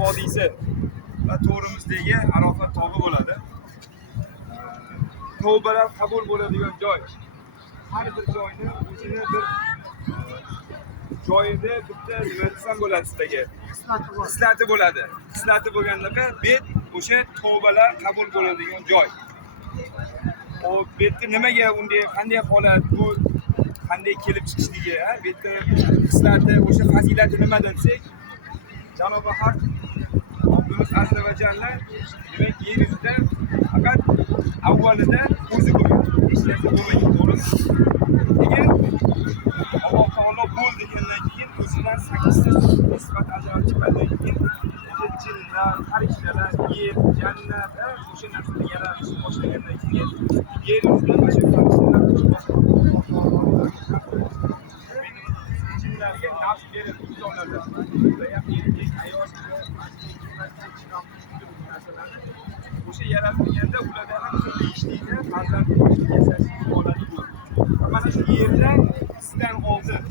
vodiysi va to'g'rimizdagi Arafat tog'i bo'ladi. Tavbalar qabul bo'ladigan joy. Har bir joyni o'zini bir joyida bitta nima desam bo'ladi sizlarga? Islati bo'ladi. Islati bo'lganligi bet o'sha tavbalar qabul bo'ladigan joy. O betga nimaga unday qanday holat bu qanday kelib chiqishligi, betda islati o'sha fazilati nimada desak, Janobi Haq Robbimiz azza va jalla demak yer yuzida faqat avvalida o'zi bo'lgan, hech narsa bo'lmagan, to'g'rimi? Lekin Alloh taolo bo'l degandan keyin o'zidan 8 ta sifat ajralib chiqqandan keyin jinlar, farishtalar, yer, jannat, o'sha narsani yaratishni boshlagandan keyin yer yuzida o'sha farishtalar jinlarga nafs berib insonlarga o'sha yaratilganda ularda ham ishlaydi, farzand yasashni oladi bu. Mana shu yerda sizdan oldin